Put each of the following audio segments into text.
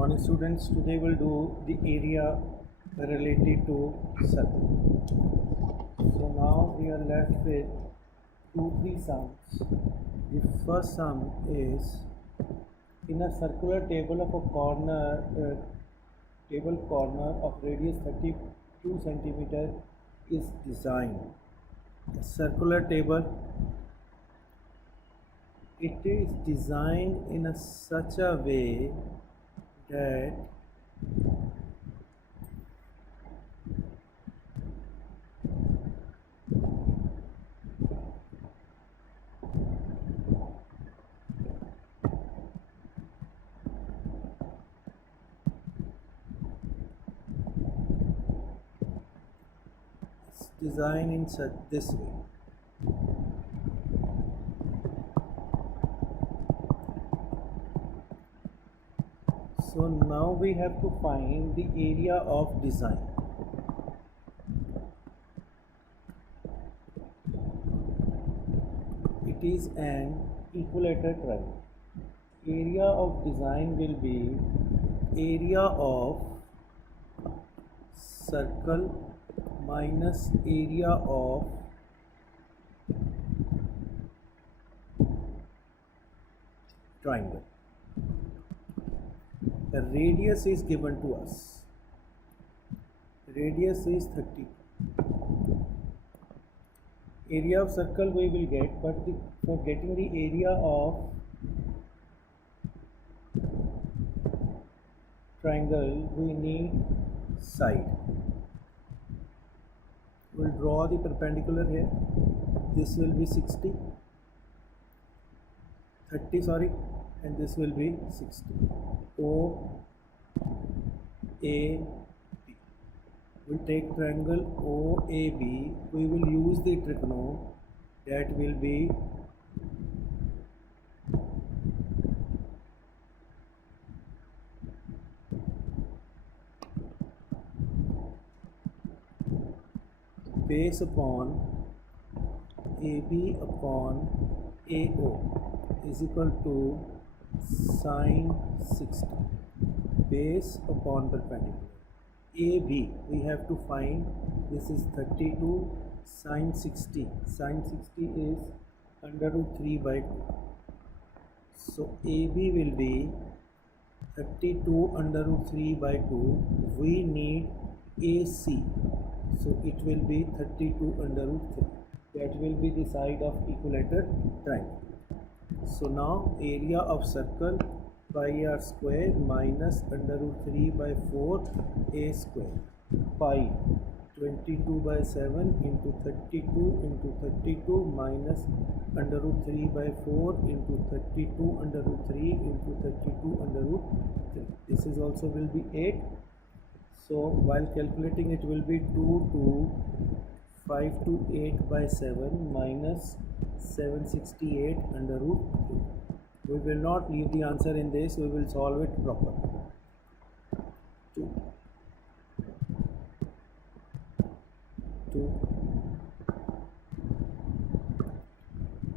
Morning students, today we'll do the area related to circle. So now we are left with three sums. The first sum is in a circular table of a table corner of radius 32 centimeter is designed. A circular table, it is designed in such a way that it's designed in such this way. So now we have to find the area of design. It is an equilateral triangle. Area of design will be area of circle minus area of triangle. The radius is given to us. Radius is 30. Area of circle we will get, but for getting the area of triangle we need side. We'll draw the perpendicular here. This will be 30 and this will be 60. O A B. We'll take triangle OAB. We will use the trigono that will be base upon AB upon AO is equal to sine 60. Base upon perpendicular. AB we have to find. This is 32 sine 60. Sine 60 is under root 3 by 2. So AB will be 32 under root 3 by 2. We need AC. So it will be 32 under root 3. That will be the side of equilateral triangle. So now area of circle pi r square minus under root 3 by 4 a square. Pi 22 by 7 into 32 into 32 minus under root 3 by 4 into 32 under root 3 into 32 under root 3. This is also will be 8. So while calculating it will be 2 to 5 to 8 by 7 minus 768 under root 3. We will not leave the answer in this, we will solve it properly.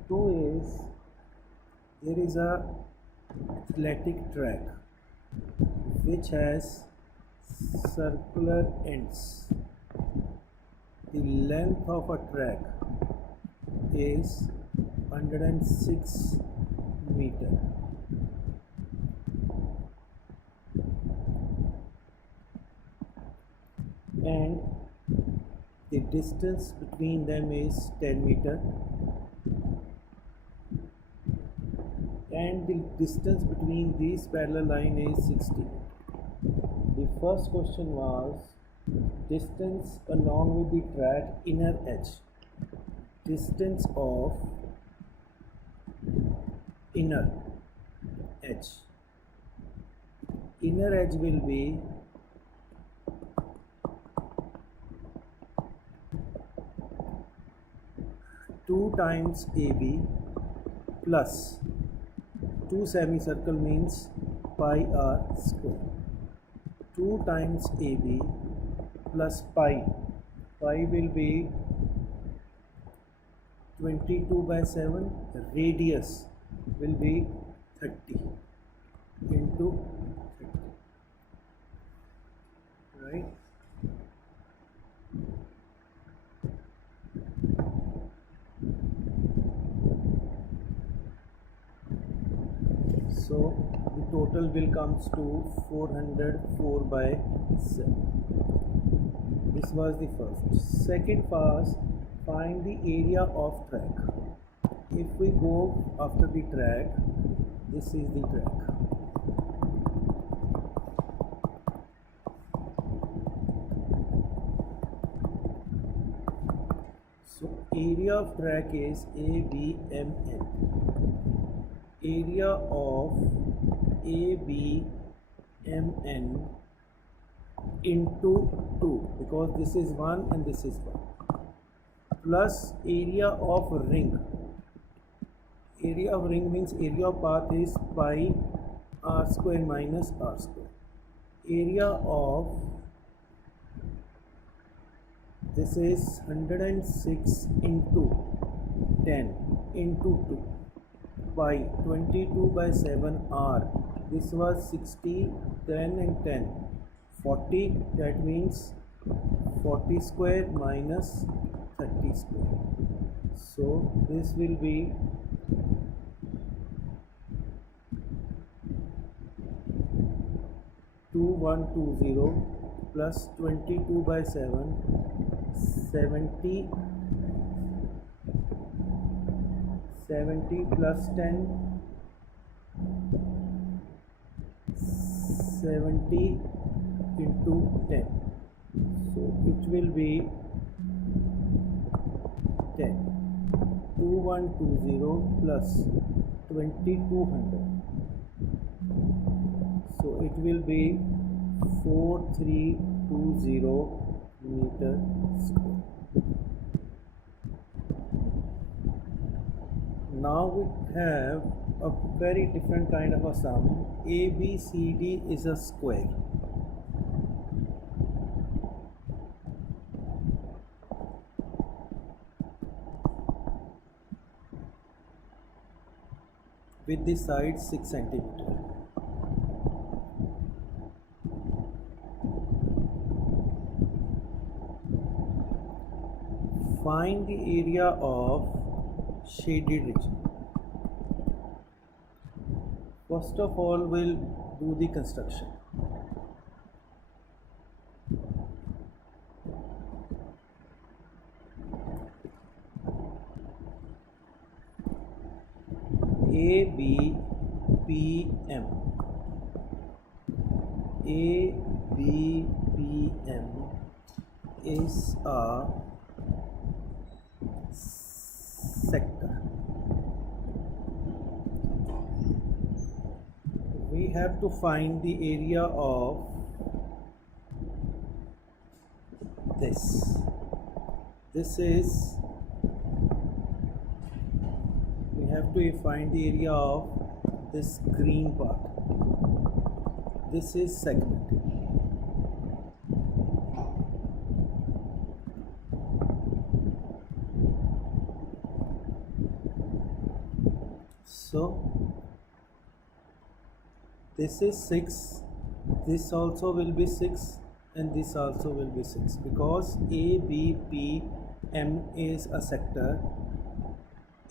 2 is there is a athletic track which has circular ends. The length of a track is 106 meter. And the distance between them is 10 meter. And the distance between these parallel line is 60. The first question was distance along with the track inner edge. Distance of inner edge. Inner edge will be two times AB plus 2 semicircle means pi r square. 2 times AB plus pi. Pi will be 22 by 7. Radius will be 30 into 30. right? So the total will comes to 404 by 7. This was the first. Second was find the area of track. If we go after the track, this is the track. So area of track is ABMN. Area of ABMN into 2, because this is 1 and this is 1, plus area of ring. Area of ring means area of path is pi r square minus r square. Area of this is 106 into 10 into 2 by 22 by 7 r. This was 60, 10 and 10, 40. That means 40 square minus 30 square. So this will be 2120 plus 22 by 7, 70 plus 10, 70 into 10. So it will be 10. 2120 plus 2200. So it will be 4320 meter square. Now we have a very different kind of a sum. ABCD is a square. With the side 6 centimeter. Find the area of shaded region. First of all, we'll do the construction. ABPM. ABPM is a sector. We have to find the area of this. This is, we have to find the area of this green part. This is segment. So this is 6, this also will be 6 and this also will be 6, because ABPM is a sector.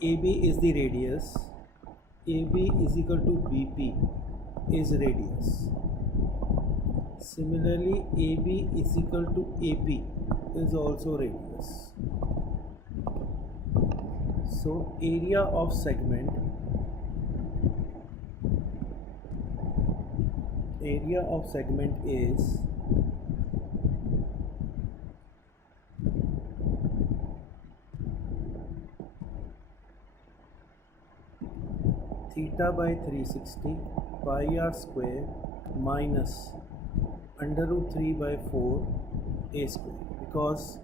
AB is the radius. AB is equal to BP is radius. Similarly, AB is equal to AP is also radius. So area of segment, is theta by 360 pi r square minus under root 3 by 4 a square, because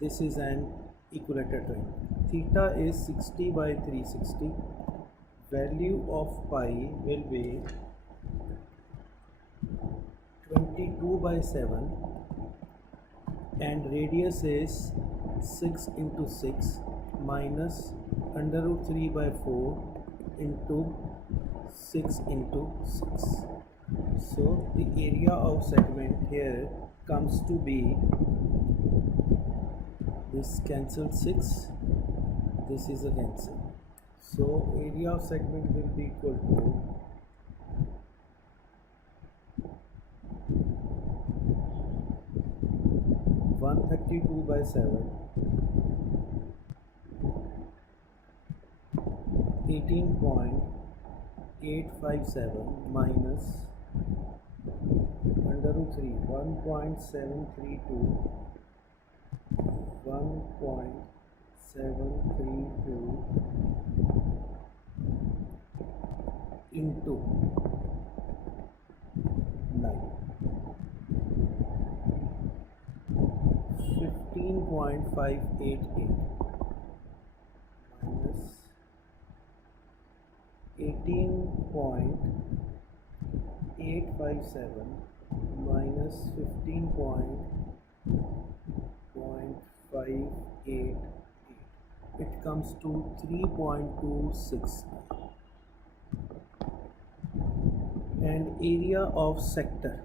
this is an equilateral triangle. Theta is 60 by 360. Value of pi will be 22 by 7 and radius is 6 into 6 minus under root 3 by 4 into 6 into 6. So the area of segment here comes to be, this cancel 6, this is a cancel, so area of segment will be equal to 132 by 7, 18.857 minus under root 3, 1.732 into 9, 15.588 minus 18.857 minus 15.588, it comes to 3.26. And area of sector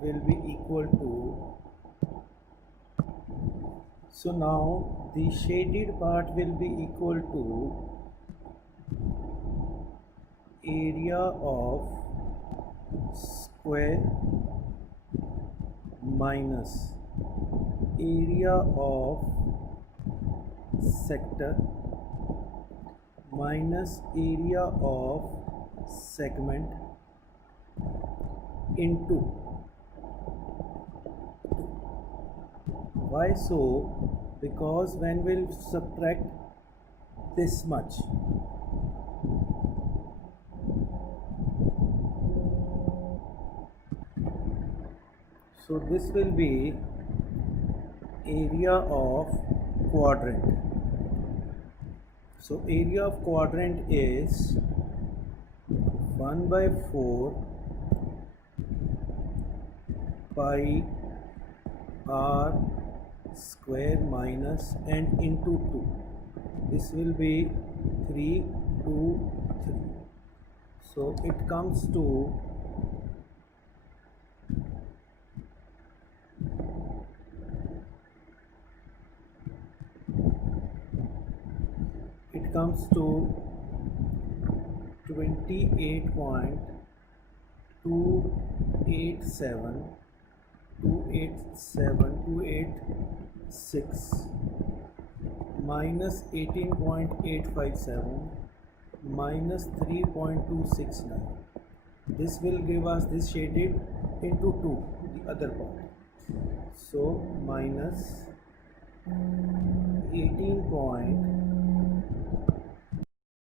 will be equal to, so now the shaded part will be equal to area of square minus area of sector minus area of segment into, why so? Because when we'll subtract this much, so this will be area of quadrant. So area of quadrant is 1 by 4 pi r square minus and into 2. This will be 3, 2, 3. So it comes to 286 minus 18.857 minus 3.269. This will give us this shaded into 2, the other part. So minus 18.857